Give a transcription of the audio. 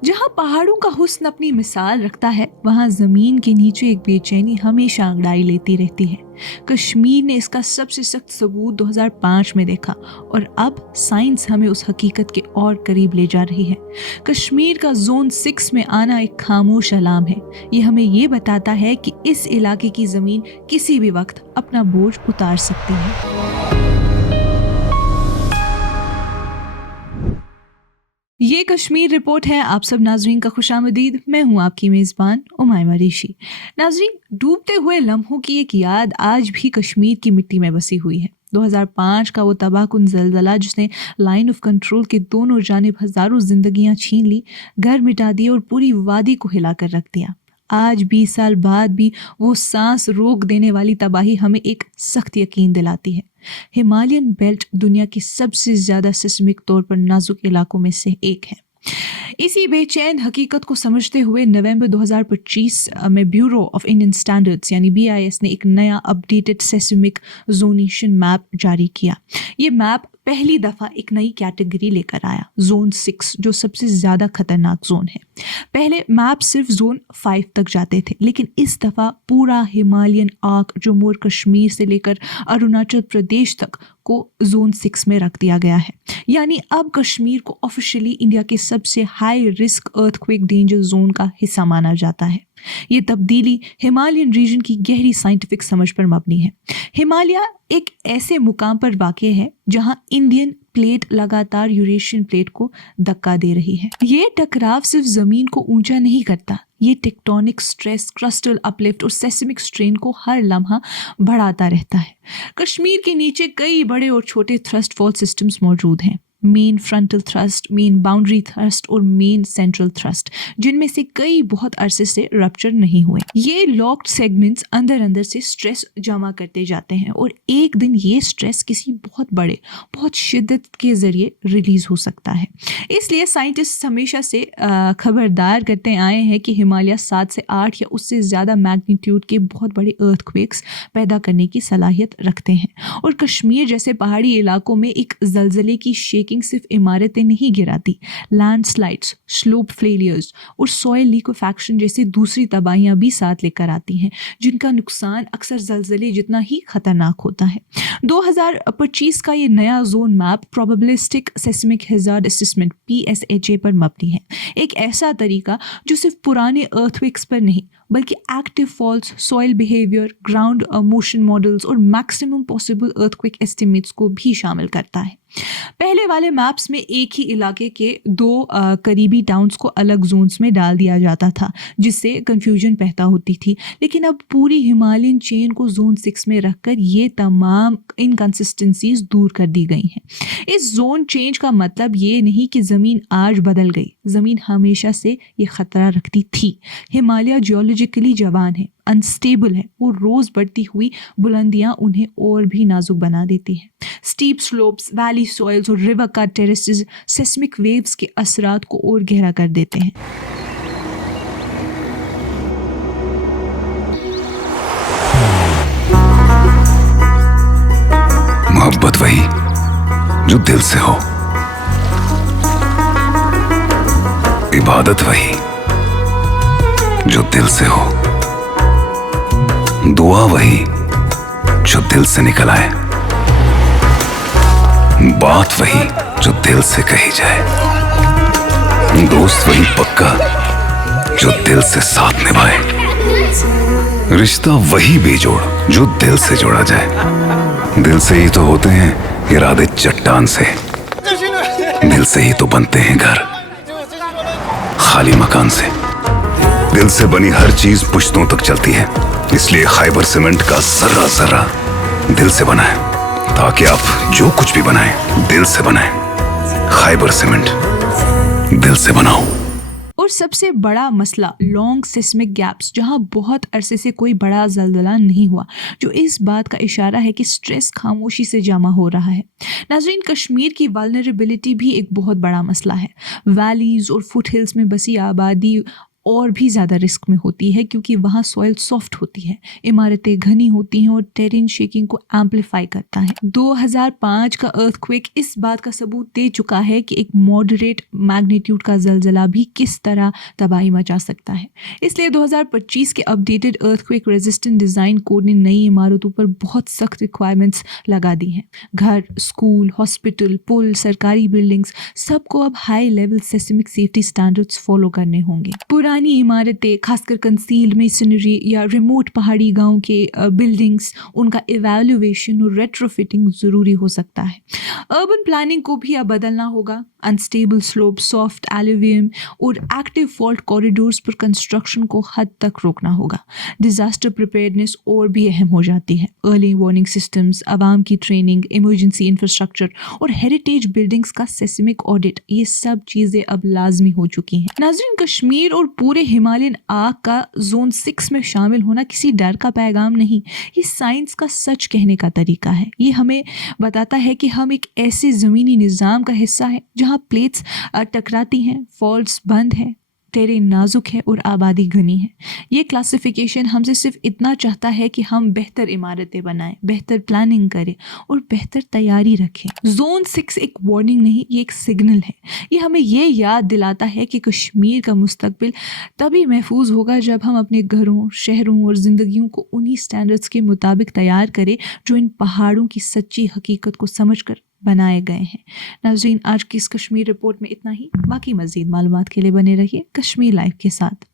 जहाँ पहाड़ों का हुस्न अपनी मिसाल रखता है, वहाँ जमीन के नीचे एक बेचैनी हमेशा अंगड़ाई लेती रहती है। कश्मीर ने इसका सबसे सख्त सबूत 2005 में देखा और अब साइंस हमें उस हकीकत के और करीब ले जा रही है। कश्मीर का जोन 6 में आना एक खामोश अलार्म है। ये हमें ये बताता है कि इस इलाके की जमीन किसी भी वक्त अपना बोझ उतार सकती है। ये कश्मीर रिपोर्ट है। आप सब नाजरीन का खुशामदीद। मैं हूं आपकी मेज़बान उमाइमा ऋषि। नाजरीन, डूबते हुए लम्हों की एक याद आज भी कश्मीर की मिट्टी में बसी हुई है। 2005 का वो तबाहकुन ज़लज़ला जिसने लाइन ऑफ कंट्रोल के दोनों जानिब हज़ारों जिंदगियां छीन ली, घर मिटा दिए और पूरी वादी को हिलाकर रख दिया। आज 20 साल बाद भी वो सांस रोक देने वाली तबाही हमें एक सख्त यकीन दिलाती है। हिमालयन बेल्ट दुनिया की सबसे ज्यादा सिस्मिक तौर पर नाजुक इलाकों में से एक है। इसी बेचैन हकीकत को समझते हुए नवंबर 2025 में ब्यूरो ऑफ इंडियन स्टैंडर्ड्स यानी BIS ने एक नया अपडेटेड सेस्मिक जोनेशन मैप जारी किया। ये मैप पहली दफा एक नई कैटेगरी लेकर आया, जोन 6, जो सबसे ज्यादा खतरनाक जोन है। पहले मैप सिर्फ जोन 5 तक जाते थे, लेकिन इस दफा पूरा हिमालयन आर्क जम्मू और कश्मीर से लेकर अरुणाचल प्रदेश तक को जोन 6 में रख दिया गया है। यानी अब कश्मीर को ऑफिशियली इंडिया के सबसे high risk earthquake danger zone का हिस्सा माना जाता है। ये तब्दीली हिमालयन रीजन की गहरी साइंटिफिक समझ पर मबनी है। हिमालय एक ऐसे मुकाम पर वाक़ई है जहां इंडियन प्लेट लगातार यूरेशियन प्लेट को धक्का दे रही है। ये टकराव सिर्फ जमीन को ऊंचा नहीं करता, ये टेक्टोनिक स्ट्रेस, क्रस्टल अपलिफ्ट और सेस्मिक स्ट्रेन को हर लम्हा बढ़ाता रहता है। कश्मीर के नीचे कई बड़े और छोटे थ्रस्ट फॉल्ट सिस्टम्स मौजूद हैं। Main frontal thrust, main boundary thrust और मेन सेंट्रल थ्रस्ट, जिनमें से कई बहुत अरसे से रप्चर नहीं हुए। ये लॉक्ड सेगमेंट्स अंदर अंदर से स्ट्रेस जमा करते जाते हैं और एक दिन ये स्ट्रेस किसी बहुत बड़े, बहुत शिद्दत के जरिए रिलीज हो सकता है। इसलिए साइंटिस्ट हमेशा से खबरदार करते आए हैं कि हिमालय 7 से 8 या उससे ज़्यादा मैग्नीट्यूड के बहुत बड़े अर्थक्वेक्स पैदा करने की सलाहियत रखते हैं। और कश्मीर जैसे पहाड़ी इलाकों में एक जलजले की शेकिंग सिर्फ इमारतें नहीं गिराती, लैंडस्लाइड्स, स्लोप फेलियर्स और सॉइल लिक्विफैक्शन जैसी दूसरी तबाहियां भी साथ लेकर आती हैं, जिनका नुकसान अक्सर जलजले जितना ही खतरनाक होता है। 2025 का ये नया zone map probabilistic seismic hazard assessment PSHA पर मबनी है। एक ऐसा तरीका जो सिर्फ पुराने अर्थक्वेक्स पर नहीं बल्कि active faults, soil behaviour, ground motion models और मैक्सिमम पॉसिबल अर्थक्वेक एस्टिमेट्स को भी शामिल करता है। पहले वाले मैप्स में एक ही इलाके के 2 करीबी टाउन्स को अलग जोन्स में डाल दिया जाता था, जिससे कंफ्यूजन पैदा होती थी। लेकिन अब पूरी हिमालयन चेन को जोन 6 में रखकर ये तमाम इनकंसिस्टेंसीज दूर कर दी गई हैं। इस जोन चेंज का मतलब ये नहीं कि ज़मीन आज बदल गई, ज़मीन हमेशा से ये खतरा रखती थी। हिमालय जियोलॉजिकली जवान है, अनस्टेबल है और रोज बढ़ती हुई बुलंदियां उन्हें और भी नाजुक बना देती हैं। स्टीप स्लोप्स, वैली सॉइल्स और river cut terraces seismic waves के असरात को और गहरा कर देते हैं। मोहब्बत वही जो दिल से हो, इबादत वही जो दिल से हो, दुआ वही जो दिल से निकल आए, बात वही जो दिल से कही जाए, दोस्त वही पक्का जो दिल से साथ निभाए, रिश्ता वही बेजोड़ जो दिल से जोड़ा जाए। दिल से ही तो होते हैं इरादे चट्टान से, दिल से ही तो बनते हैं घर खाली मकान से। दिल से बनी हर चीज पुश्तों तक चलती है, इसलिए खैबर सीमेंट का जर्रा जर्रा दिल से बना है, ताकि आप जो कुछ भी बनाएं दिल से बनाएं। खैबर सीमेंट, दिल से बनाओ। और सबसे बड़ा मसला लॉन्ग सिस्मिक गैप्स, जहां बहुत अरसे से कोई बड़ा जलजला नहीं हुआ, जो इस बात का इशारा है कि स्ट्रेस खामोशी से जमा हो रहा है। नाज़रीन, कश्मीर की वल्नरेबिलिटी भी एक बहुत बड़ा मसला है। वैलीज और फुट हिल्स में बसी आबादी और भी ज़्यादा रिस्क में होती है क्योंकि वहाँ सॉइल सॉफ्ट होती है, इमारतें घनी होती हैं और टेरेन शेकिंग को एम्पलीफाई करता है। 2005 का अर्थक्वेक इस बात का सबूत दे चुका है कि एक मॉडरेट मैग्नीट्यूड का ज़लज़ला भी किस तरह तबाही मचा सकता है। इसलिए 2025 के updated earthquake resistant design code ने नई इमारतों पर बहुत सख्त रिक्वायरमेंट्स लगा दी हैं। घर, स्कूल, हॉस्पिटल, पुल, सरकारी बिल्डिंग्स सबको अब high level seismic safety standards follow करने होंगे। पुरानी इमारतें, खासकर कंसील्ड मेसनरी या रिमोट पहाड़ी गांव के बिल्डिंग्स, उनका इवैल्यूएशन और रेट्रोफिटिंग ज़रूरी हो सकता है। अर्बन प्लानिंग को भी अब बदलना होगा। अनस्टेबल स्लोप, सॉफ्ट एल्यूवियम और एक्टिव फॉल्ट कॉरिडोर्स पर कंस्ट्रक्शन को हद तक रोकना होगा। डिजास्टर प्रिपेयर्डनेस और भी अहम हो जाती है। अर्ली वार्निंग सिस्टम्स, आवाम की ट्रेनिंग, इमरजेंसी इंफ्रास्ट्रक्चर और हेरिटेज बिल्डिंग्स का सेस्मिक ऑडिट, ये सब चीज़ें अब लाजमी हो चुकी हैं। नाज़रीन, कश्मीर और पूरे हिमालयन आर्क का जोन 6 में शामिल होना किसी डर का पैगाम नहीं, ये साइंस का सच कहने का तरीका है। ये हमें बताता है कि हम एक ऐसे ज़मीनी निज़ाम का हिस्सा है जहाँ प्लेट्स टकराती हैं, फॉल्ट्स बंद हैं, टेरेन नाजुक है और आबादी घनी है। ये क्लासिफिकेशन हमसे सिर्फ इतना चाहता है कि हम बेहतर इमारतें बनाएं, बेहतर प्लानिंग करें और बेहतर तैयारी रखें। जोन 6 एक वार्निंग नहीं, ये एक सिग्नल है। ये हमें ये याद दिलाता है कि कश्मीर का मुस्तकबिल तभी महफूज होगा जब हम अपने घरों, शहरों और ज़िंदगियों को उन्हीं स्टैंडर्ड्स के मुताबिक तैयार करें जो इन पहाड़ों की सच्ची हकीकत को समझकर बनाए गए हैं। नाज़रीन, आज की इस कश्मीर रिपोर्ट में इतना ही। बाकी मज़ीद मालूमात के लिए बने रहिए कश्मीर लाइव के साथ।